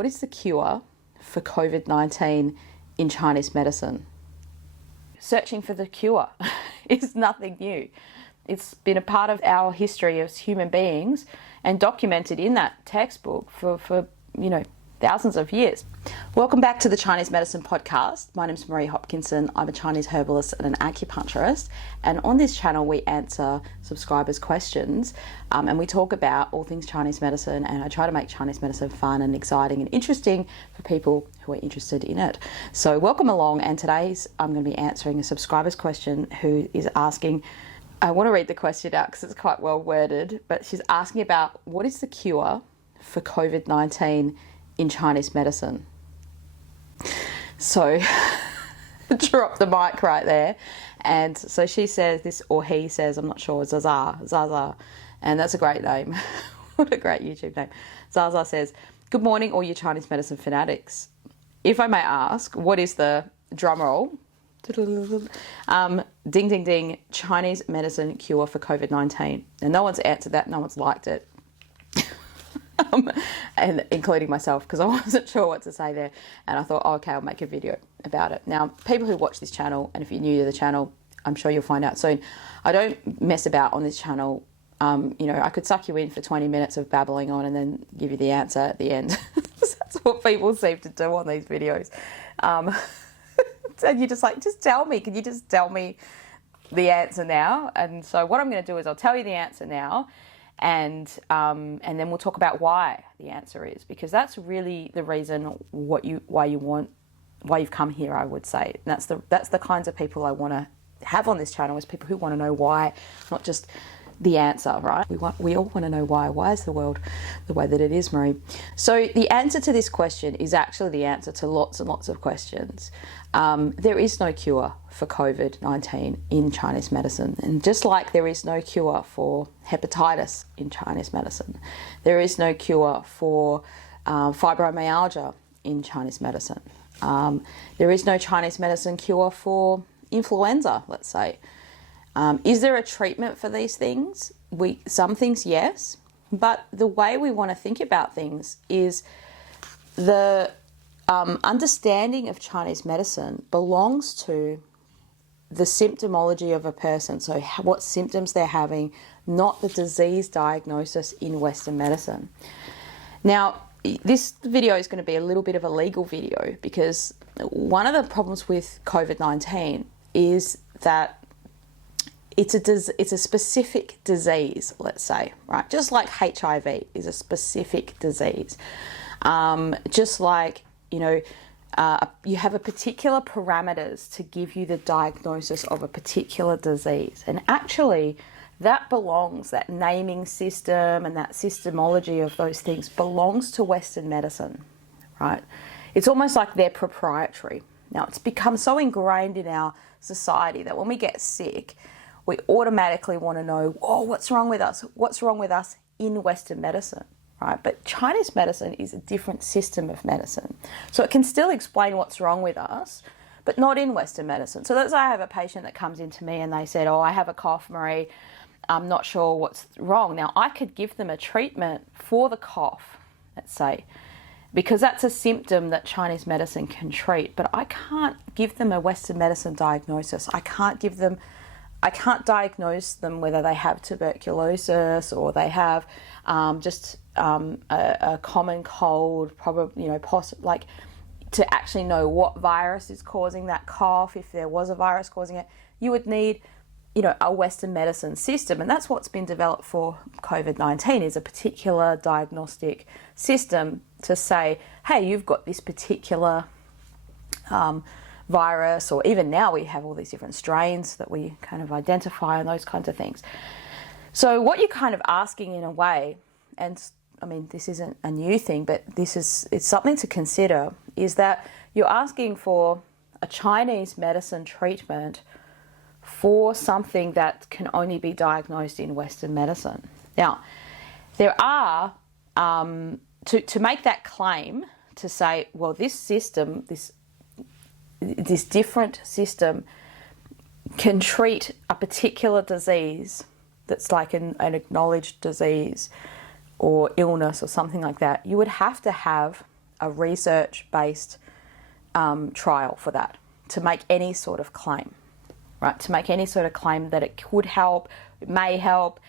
What is the cure for COVID-19 in Chinese medicine? Searching for the cure is nothing new. It's been a part of our history as human beings and documented in that textbook for thousands of years. Welcome back to the Chinese Medicine Podcast. My name is Marie Hopkinson. I'm a Chinese herbalist and an acupuncturist. And on this channel, we answer subscribers' questions and we talk about all things Chinese medicine. And I try to make Chinese medicine fun and exciting and interesting for people who are interested in it. So welcome along. And today's I'm going to be answering a subscriber's question who is asking, I want to read the question out because it's quite well worded, but she's asking about what is the cure for COVID-19 in Chinese medicine. So drop the mic right there. And so she says this, or he says, I'm not sure, Zaza. And that's a great name. What a great YouTube name. Zaza says, good morning, all you Chinese medicine fanatics. If I may ask, what is the drum roll? Ding, ding, ding, Chinese medicine cure for COVID-19. And no one's answered that. No one's liked it. And including myself, because I wasn't sure what to say there, and I thought, oh, okay, I'll make a video about it. Now, people who watch this channel, and if you're new to the channel, I'm sure you'll find out soon, I don't mess about on this channel. I could suck you in for 20 minutes of babbling on and then give you the answer at the end. That's what people seem to do on these videos. And you're just like, just tell me, can you just tell me the answer now? And so what I'm going to do is I'll tell you the answer now, and then we'll talk about why the answer is, because that's really the reason why you've come here, I would say. And that's the kinds of people I want to have on this channel, is people who want to know why, not just the answer, right? We all want to know why. Why is the world the way that it is, Marie? So the answer to this question is actually the answer to lots and lots of questions. There is no cure for COVID-19 in Chinese medicine. And just like there is no cure for hepatitis in Chinese medicine, there is no cure for fibromyalgia in Chinese medicine. There is no Chinese medicine cure for influenza, let's say. Is there a treatment for these things? Some things, yes. But the way we want to think about things is the understanding of Chinese medicine belongs to the symptomology of a person. So what symptoms they're having, not the disease diagnosis in Western medicine. Now, this video is going to be a little bit of a legal video, because one of the problems with COVID-19 is that it's a specific disease, let's say, right? Just like HIV is a specific disease. Just like, you have a particular parameters to give you the diagnosis of a particular disease. And actually, that naming system and that systemology of those things belongs to Western medicine, right? It's almost like they're proprietary. Now, it's become so ingrained in our society that when we get sick, we automatically want to know, oh, what's wrong with us? What's wrong with us in Western medicine, right? But Chinese medicine is a different system of medicine. So it can still explain what's wrong with us, but not in Western medicine. So let's say I have a patient that comes into me and they said, oh, I have a cough, Marie. I'm not sure what's wrong. Now, I could give them a treatment for the cough, let's say, because that's a symptom that Chinese medicine can treat, but I can't give them a Western medicine diagnosis. I can't diagnose them whether they have tuberculosis or they have a common cold, probably, to actually know what virus is causing that cough. If there was a virus causing it, you would need, a Western medicine system. And that's what's been developed for COVID-19, is a particular diagnostic system to say, hey, you've got this particular virus, or even now we have all these different strains that we kind of identify and those kinds of things. So what you're kind of asking in a way, and I mean, this isn't a new thing, but it's something to consider, is that you're asking for a Chinese medicine treatment for something that can only be diagnosed in Western medicine. Now, there are, to make that claim, to say, well, this system, this different system can treat a particular disease that's like an acknowledged disease or illness or something like that, you would have to have a research-based trial for that to make any sort of claim, right? To make any sort of claim that it could help, it may help,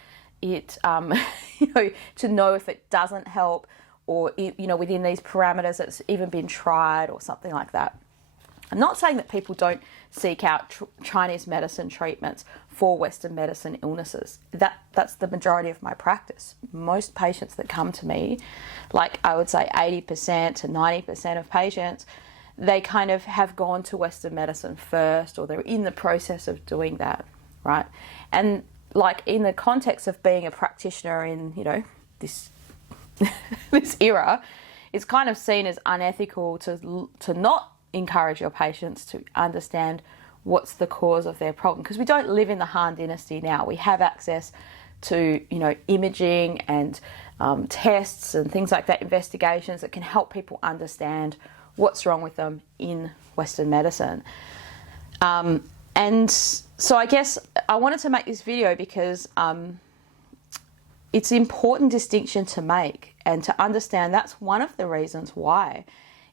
it, to know if it doesn't help, or, within these parameters it's even been tried or something like that. I'm not saying that people don't seek out Chinese medicine treatments for Western medicine illnesses. That's the majority of my practice. Most patients that come to me, like I would say 80% to 90% of patients, they kind of have gone to Western medicine first, or they're in the process of doing that, right? And like in the context of being a practitioner in, this this era, it's kind of seen as unethical to not encourage your patients to understand what's the cause of their problem, because we don't live in the Han Dynasty now. We have access to imaging and tests and things like that, investigations that can help people understand what's wrong with them in Western medicine. And so I guess I wanted to make this video because it's an important distinction to make and to understand. That's one of the reasons why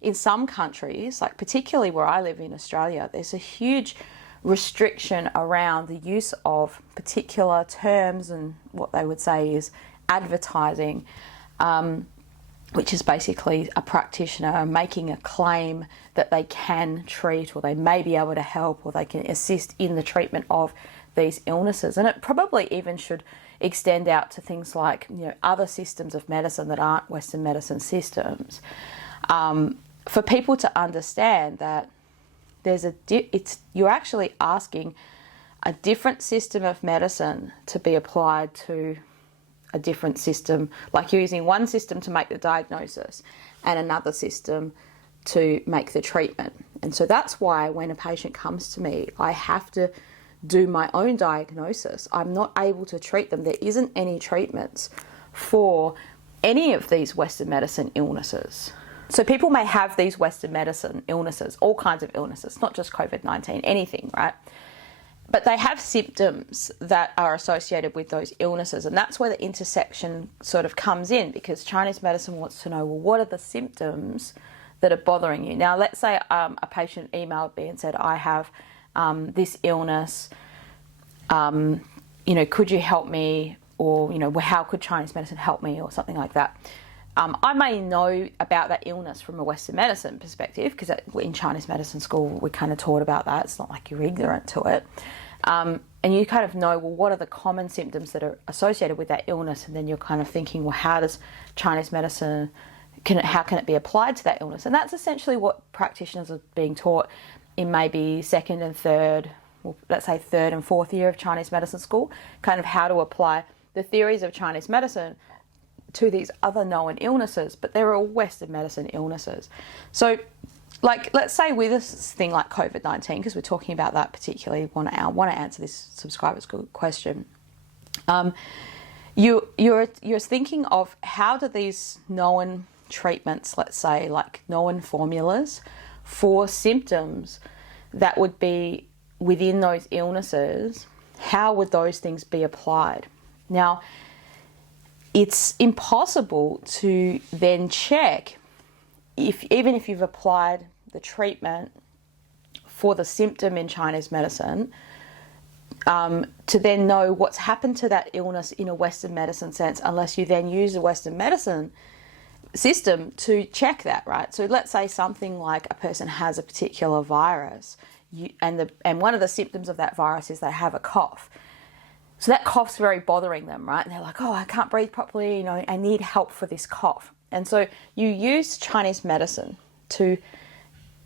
in some countries, like particularly where I live in Australia, there's a huge restriction around the use of particular terms and what they would say is advertising, which is basically a practitioner making a claim that they can treat, or they may be able to help, or they can assist in the treatment of these illnesses. And it probably even should extend out to things like other systems of medicine that aren't Western medicine systems. For people to understand that you're actually asking a different system of medicine to be applied to a different system, like you're using one system to make the diagnosis and another system to make the treatment. And so that's why when a patient comes to me, I have to do my own diagnosis. I'm not able to treat them. There isn't any treatments for any of these Western medicine illnesses. So people may have these Western medicine illnesses, all kinds of illnesses, not just COVID-19, anything, right? But they have symptoms that are associated with those illnesses. And that's where the intersection sort of comes in, because Chinese medicine wants to know, well, what are the symptoms that are bothering you? Now, let's say a patient emailed me and said, I have this illness, could you help me? Or, how could Chinese medicine help me, or something like that. I may know about that illness from a Western medicine perspective, because in Chinese medicine school, we're kind of taught about that. It's not like you're ignorant to it. And you kind of know, well, what are the common symptoms that are associated with that illness? And then you're kind of thinking, well, how does Chinese medicine, how can it be applied to that illness? And that's essentially what practitioners are being taught in maybe second and third, well, let's say third and fourth year of Chinese medicine school, kind of how to apply the theories of Chinese medicine to these other known illnesses, but they're all Western medicine illnesses. So, like, let's say with a thing like COVID-19, because we're talking about that particularly, want to answer this subscriber's question. You're thinking of how do these known treatments, let's say, like known formulas for symptoms that would be within those illnesses, how would those things be applied? Now, it's impossible to then check even if you've applied the treatment for the symptom in Chinese medicine, to then know what's happened to that illness in a Western medicine sense, unless you then use the Western medicine system to check that, right? So let's say something like a person has a particular virus, and one of the symptoms of that virus is they have a cough. So that cough's very bothering them, right? And they're like, oh, I can't breathe properly, I need help for this cough. And so you use Chinese medicine to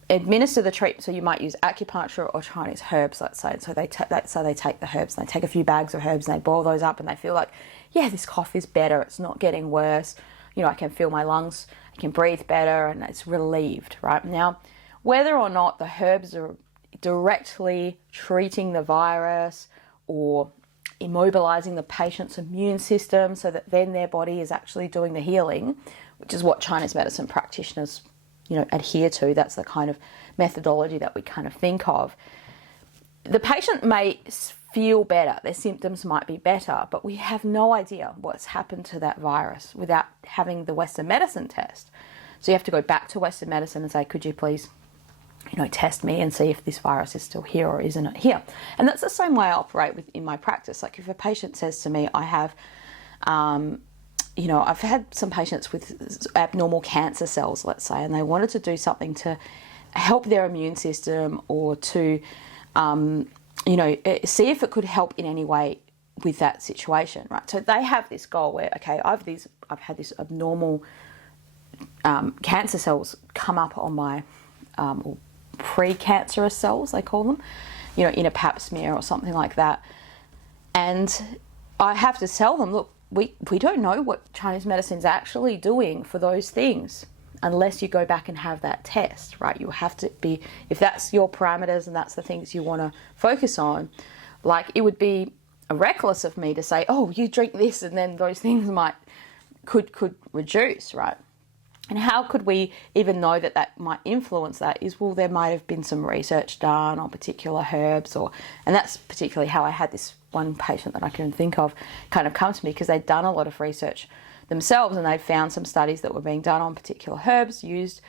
administer the treatment. So you might use acupuncture or Chinese herbs, let's say. So they take the herbs, and they take a few bags of herbs and they boil those up, and they feel like, yeah, this cough is better. It's not getting worse. I can feel my lungs, I can breathe better, and it's relieved, right? Now, whether or not the herbs are directly treating the virus or immobilizing the patient's immune system so that then their body is actually doing the healing, which is what Chinese medicine practitioners, adhere to. That's the kind of methodology that we kind of think of. The patient may feel better, their symptoms might be better, but we have no idea what's happened to that virus without having the Western medicine test. So you have to go back to Western medicine and say, could you please, test me and see if this virus is still here or isn't it here? And that's the same way I operate in my practice. Like if a patient says to me, I have, I've had some patients with abnormal cancer cells, let's say, and they wanted to do something to help their immune system or to, see if it could help in any way with that situation, right? So they have this goal where, okay, I've had this abnormal cancer cells come up on my or precancerous cells, they call them, in a pap smear or something like that. And I have to tell them, look, we don't know what Chinese medicine is actually doing for those things unless you go back and have that test, right? You have to be, if that's your parameters and that's the things you want to focus on, like it would be reckless of me to say, oh, you drink this and then those things could reduce, right? And how could we even know that might influence that is, well, there might have been some research done on particular herbs and that's particularly how I had this one patient that I can think of kind of come to me because they'd done a lot of research themselves and they'd found some studies that were being done on particular herbs used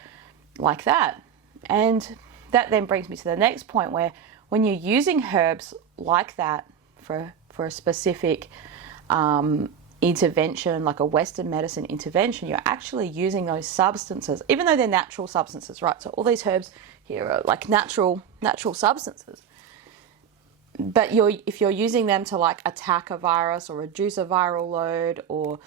like that. And that then brings me to the next point where when you're using herbs like that for a specific intervention, like a Western medicine intervention, you're actually using those substances, even though they're natural substances, right? So all these herbs here are like natural substances. But if you're using them to like attack a virus or reduce a viral load or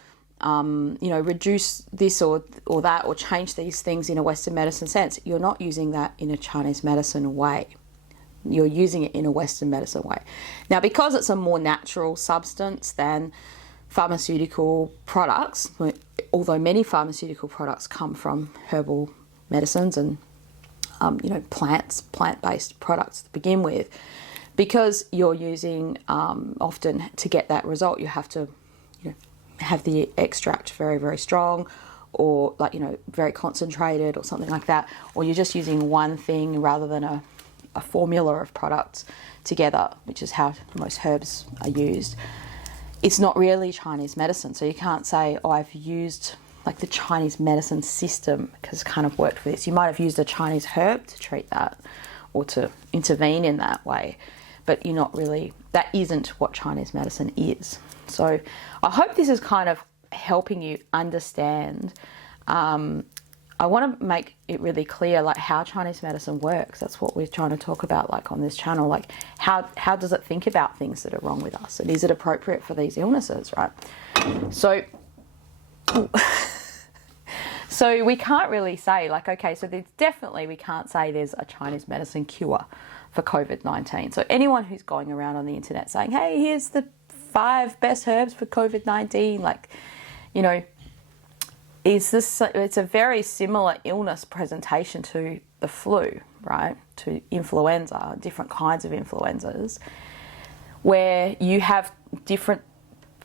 reduce this or that or change these things in a Western medicine sense, you're not using that in a Chinese medicine way. You're using it in a Western medicine way. Now, because it's a more natural substance than pharmaceutical products, although many pharmaceutical products come from herbal medicines and plant-based products to begin with, because you're using often to get that result, you have to have the extract very, very strong or very concentrated or something like that, or you're just using one thing rather than a formula of products together, which is how most herbs are used. It's not really Chinese medicine, so you can't say, oh, I've used like the Chinese medicine system because it's kind of worked for this. You might have used a Chinese herb to treat that or to intervene in that way, but you're not really, that isn't what Chinese medicine is. So I hope this is kind of helping you understand. I want to make it really clear like how Chinese medicine works. That's what we're trying to talk about like on this channel. Like how does it think about things that are wrong with us? And is it appropriate for these illnesses, right? So so we can't really say like, okay, so there's definitely, we can't say there's a Chinese medicine cure for COVID-19. So anyone who's going around on the internet saying, hey, here's the 5 best herbs for COVID-19, like, it's a very similar illness presentation to the flu, right? To influenza, different kinds of influenzas, where you have different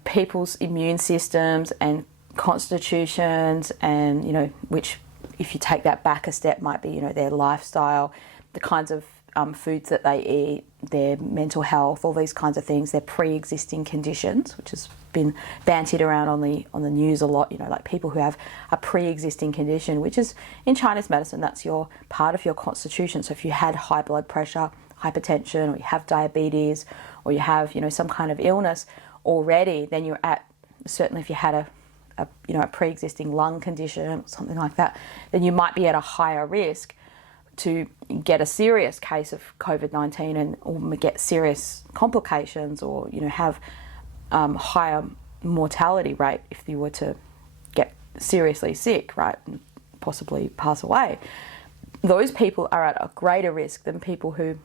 people's immune systems and constitutions and, which if you take that back a step might be, their lifestyle, the kinds of foods that they eat, their mental health, all these kinds of things, their pre-existing conditions, which has been bantied around on the news a lot, like people who have a pre-existing condition, which is in Chinese medicine, that's your part of your constitution. So if you had high blood pressure, hypertension, or you have diabetes, or you have, some kind of illness already, then you're at, certainly if you had a pre-existing lung condition or something like that, then you might be at a higher risk to get a serious case of COVID-19 or get serious complications or, have higher mortality rate if you were to get seriously sick, right, and possibly pass away. Those people are at a greater risk than people who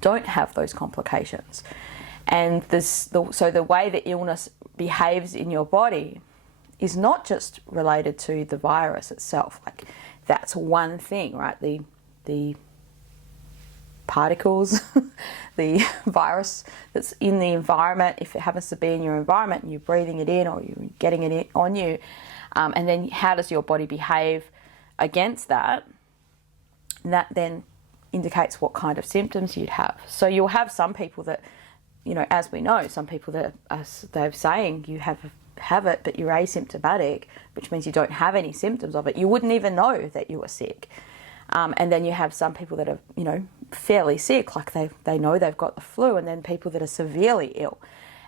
don't have those complications. And so the way the illness behaves in your body is not just related to the virus itself. Like that's one thing, right? The particles, the virus that's in the environment, if it happens to be in your environment and you're breathing it in or you're getting it on you, and then how does your body behave against that? And that then indicates what kind of symptoms you'd have. So you'll have some people that, as we know, some people that they're saying you have have it, but you're asymptomatic, which means you don't have any symptoms of it. You wouldn't even know that you were sick. And then you have some people that are, you know, fairly sick, like they know they've got the flu, and then people that are severely ill.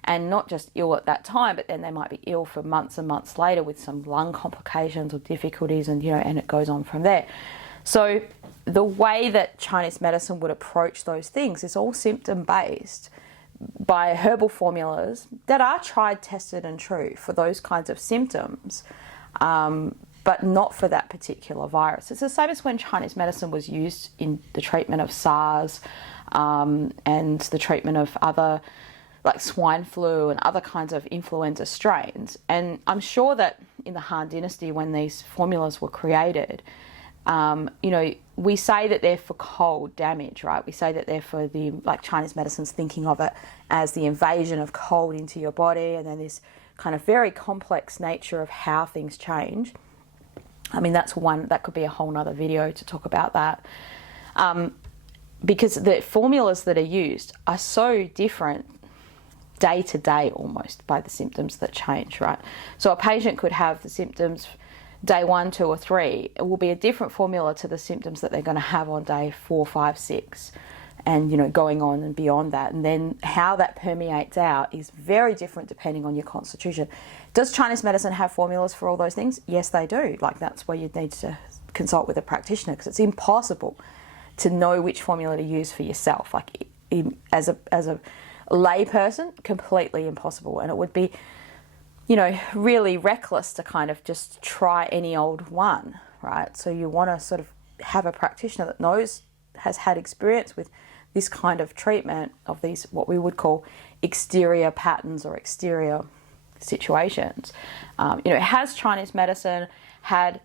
And not just ill at that time, but then they might be ill for months and months later with some lung complications or difficulties, and, you know, and it goes on from there. So the way that Chinese medicine would approach those things is all symptom-based by herbal formulas that are tried, tested and true for those kinds of symptoms, but not for that particular virus. It's the same as when Chinese medicine was used in the treatment of SARS and the treatment of other, like swine flu and other kinds of influenza strains. And I'm sure that in the Han Dynasty, when these formulas were created, you know, we say that they're for cold damage, right? We say that they're for the, like Chinese medicine's thinking of it as the invasion of cold into your body, and then this kind of very complex nature of how things change. I mean, that could be a whole nother video to talk about that. Because the formulas that are used are so different day to day almost by the symptoms that change, right? So a patient could have the symptoms day 1, 2 or 3. It will be a different formula to the symptoms that they're going to have on day 4, 5, 6, and, you know, going on and beyond that. And then how that permeates out is very different depending on your constitution. Does Chinese medicine have formulas for all those things? Yes, they do. Like, that's where you'd need to consult with a practitioner, because it's impossible to know which formula to use for yourself. Like, as a lay person, completely impossible. And it would be, you know, really reckless to kind of just try any old one, right? So you want to sort of have a practitioner that knows, has had experience with this kind of treatment of these, what we would call exterior patterns or exterior situations. You know, has Chinese medicine had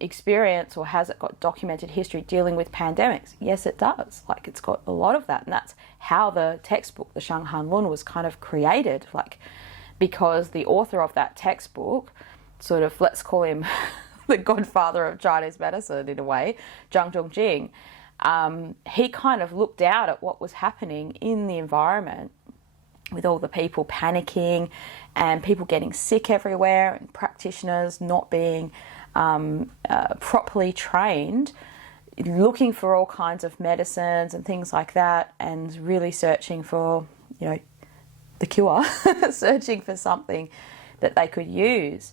experience, or has it got documented history dealing with pandemics? Yes, it does. Like, it's got a lot of that, and that's how the textbook, the Shanghan Lun, was kind of created. Like, because the author of that textbook, sort of, let's call him the godfather of Chinese medicine in a way, Zhang Zhongjing, he kind of looked out at what was happening in the environment with all the people panicking and people getting sick everywhere, and practitioners not being properly trained, looking for all kinds of medicines and things like that, and really searching for, you know, the cure, searching for something that they could use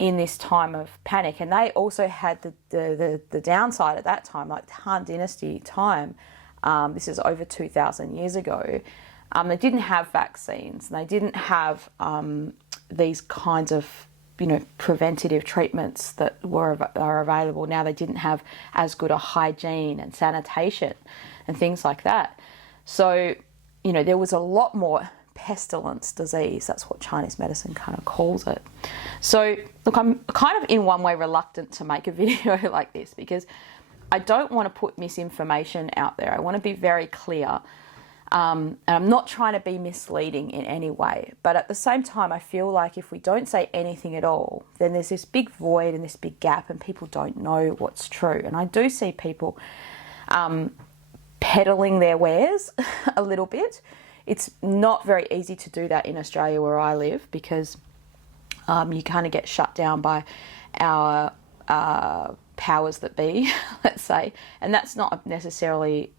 in this time of panic. And they also had the downside at that time, like the Han Dynasty time, this is over 2,000 years ago, they didn't have vaccines, and they didn't have these kinds of, you know, preventative treatments that are available now. They didn't have as good a hygiene and sanitation and things like that. So, you know, there was a lot more pestilence disease. That's what Chinese medicine kind of calls it. So, look, I'm kind of in one way reluctant to make a video like this, because I don't want to put misinformation out there. I want to be very clear. And I'm not trying to be misleading in any way. But at the same time, I feel like if we don't say anything at all, then there's this big void and this big gap, and people don't know what's true. And I do see people peddling their wares a little bit. It's not very easy to do that in Australia where I live, because you kind of get shut down by our powers that be, let's say. And that's not necessarily